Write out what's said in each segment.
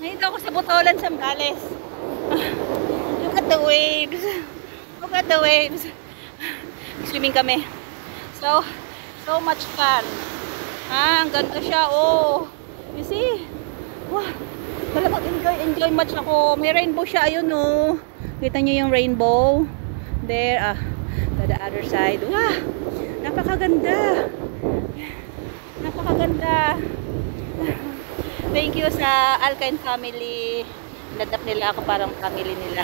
Nandito ako sa Botolan, Zambales. Look at the waves. Look at the waves. Swimming kami. So much fun. Ang ganda siya. Oh, you see? Wow. Talagang enjoy much ako. May rainbow siya. Ayun, oh. Kita niyo yung rainbow? There, to the other side. Wow. Napakaganda. Napakaganda. Thank you sa Alkain family. Nadap nila ako, parang family nila.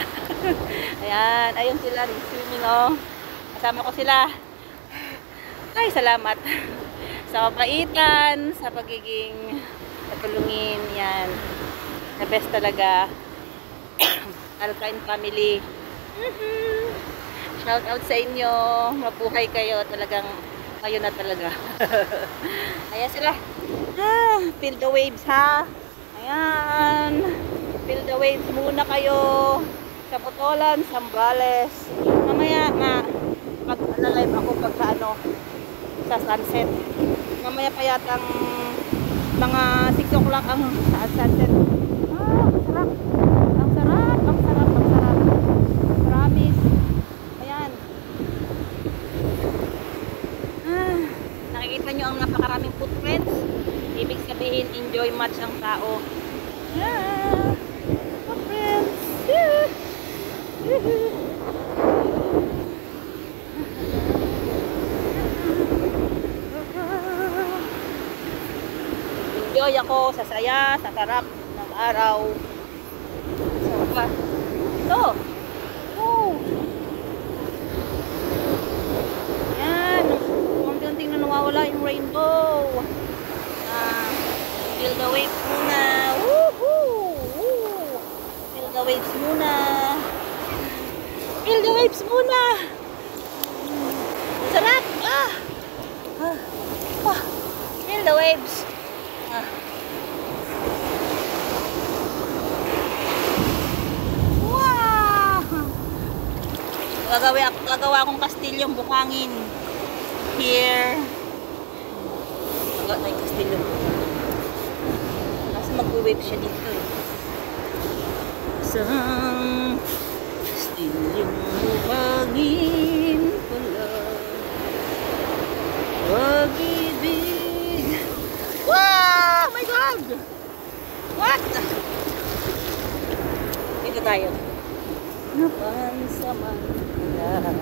Ayan, ayun sila, swimming, oh. Kasama ko sila. Ay, salamat sa kabaitan, sa pagiging patulungin. Yan, the best talaga. Alkain family. Shout out sa inyo. Mabuhay kayo. Talagang kayo na talaga. Ayan sila. Feel the waves, ha? Ayan. Feel the waves muna kayo sa Botolan, Zambales. Mamaya mag-live ako pagka sa sunset. Mamaya pa yatang mga 6 o'clock ang sunset. Sarap. Ang sarap, ang sarap, ang sarap. Promise. Ayan. Nakikita nyo ang napakaraming footprints. Ibig sabihin, enjoy much ang tao. Yeah. Footprints. Yeah. Enjoy ako sa saya, sa sarap ng araw. So, ito. Oh. Yan. Unti-unting na nawawala yung rainbow. Feel the waves muna. Woohoo! Woo! Feel the waves muna. Feel the waves muna. Sarap! Feel the waves. Wow! Gagawa akong kastilyong bukangin. Here. Gagawa tayong kastilyong. Kasi mag-wave siya dito, eh. Isang kastilyong bukangin pala. Pag-ibig. Wow! Oh my God! What? Dito tayo. Napansamantala.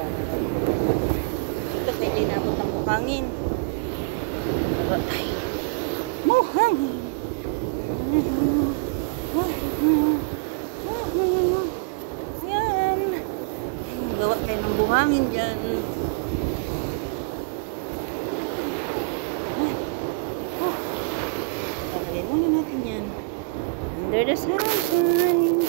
Dito kayo linabot ang buhangin. Ay, buhangin. Yan. Gawa tayo ng buhangin dyan. Under the sunshine.